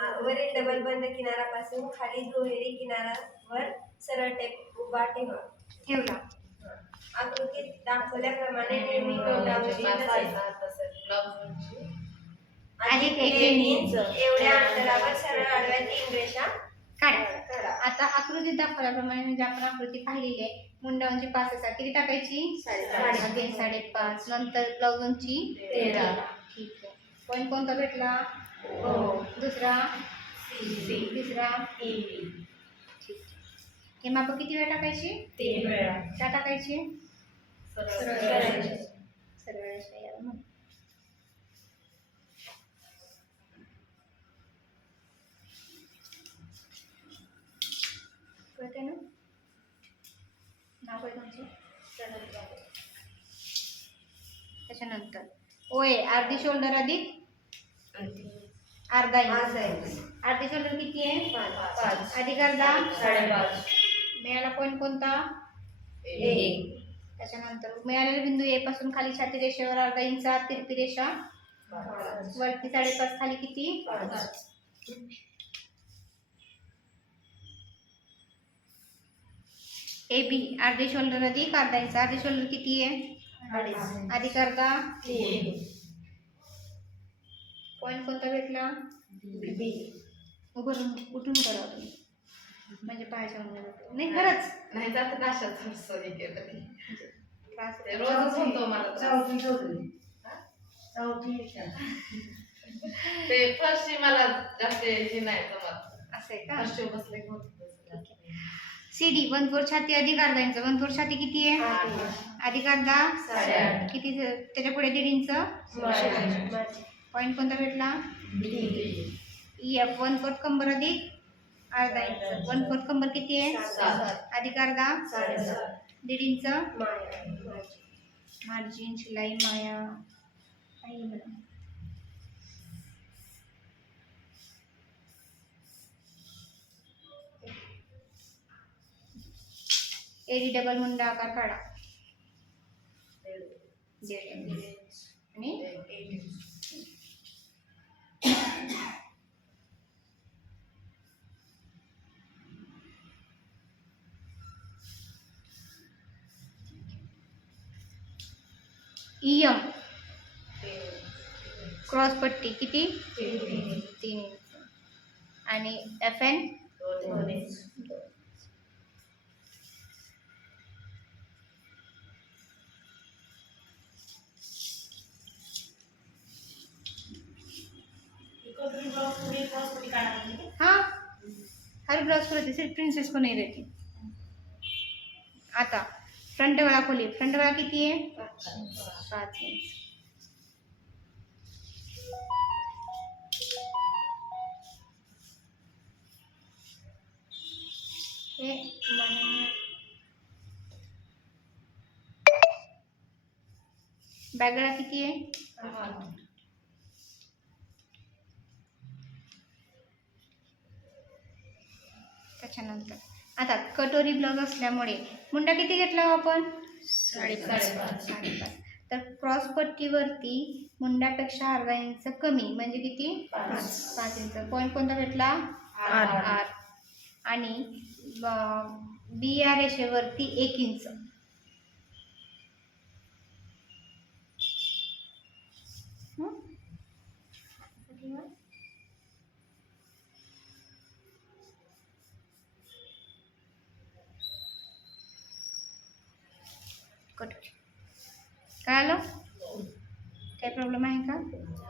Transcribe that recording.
वरील डबल बंद किनारापासून खाली दुहेरी किनारावर सरळ टेप उभा ठेवा. ठेवला. आकृतीत दाखवल्याप्रमाणे नेहमी गोंडावरील तसेच अधिक एक इंच एवढ्या अंतरावर सरळ आडव्या तीन रेषा काढा. काढा आता आकृतीत दाखवल्याप्रमाणे म्हणजे आपण आकृती पाहिलेली आहे. मुंडावरची पाच असतात किती टाकायची? साडेपाच. नंतर ब्लाउजची तेरा. ठीक आहे. पॉईंट कोणता भेटला? हो. दुसरा तिसरा ठीक. हे माप किती वेळा टाकायची? तीन वेळा. का टाकायची? सरळ. कळते ना? नाव आहे तुमचे? त्याच्यानंतर. ओय अर्धी शोल्डर अधिक अर्धा इंच. अर्धी शोल्डर किती आहे? पाच. अधिक अर्धा? साडेपाच. मिळाला पॉईंट कोणता? एक. त्याच्यानंतर मिळालेला बिंदू ए पासून खाली छाती रेषेवर अर्धा इंच तिरपी रेषा. वरती साडेपाच खाली किती. ए बी अर्धे शोल्डर अधिक अर्धा इंच. अर्धे शोल्डर किती आहे. अधिक अर्धा. पॉईंट कोणता भेटला बी. उभं उठून करा तुम्ही म्हणजे पायाच्या. नाही खरंच नाही जात नाशाच असं हे केलं. त्रास ते रोजच होतो मला त्रास. ते फर्स्ट मला जास्त हे नाही जमत असं आहे का फर्स्ट बसले की होत तसं. सी डी वन फोर छाती अधिक अर्धा इंच वन फोर छाती किती आहे आठ. अधिक अर्धा साडेआठ. किती त्याच्या पुढे दीड इंच. पॉईंट कोणता भेटला? ई एफ वन फोर्थ कंबर अधिक अर्धा इंच. वन फोर्थ कंबर किती आहे. अधिक अर्धा. दीड इंच. मार्जिन शिलाई माया. एडी डबल मुंडा आकार काढा. आणि? इयम क्रॉस पट्टी किती? तीन. इंच आणि एफ एन? हाँ. हर ब्लाउज को रहती सिर्फ प्रिंसेस को नहीं रहती. आता फ्रंट वाला खोलिए फ्रंट वाला किती है पाच इंच हे किती आहे त्याच्यानंतर आता कटोरी ब्लाउज असल्यामुळे मुंडा किती घेतला हो आपण? साडेपाच. साडेपाच. तर क्रॉस पट्टीवरती मुंड्यापेक्षा अर्धा इंच कमी म्हणजे किती पाच. इंच पॉईंट कोणता भेटला. आठ आणि बी या रेषेवरती एक इंच? कट काय आलं काय प्रॉब्लेम आहे का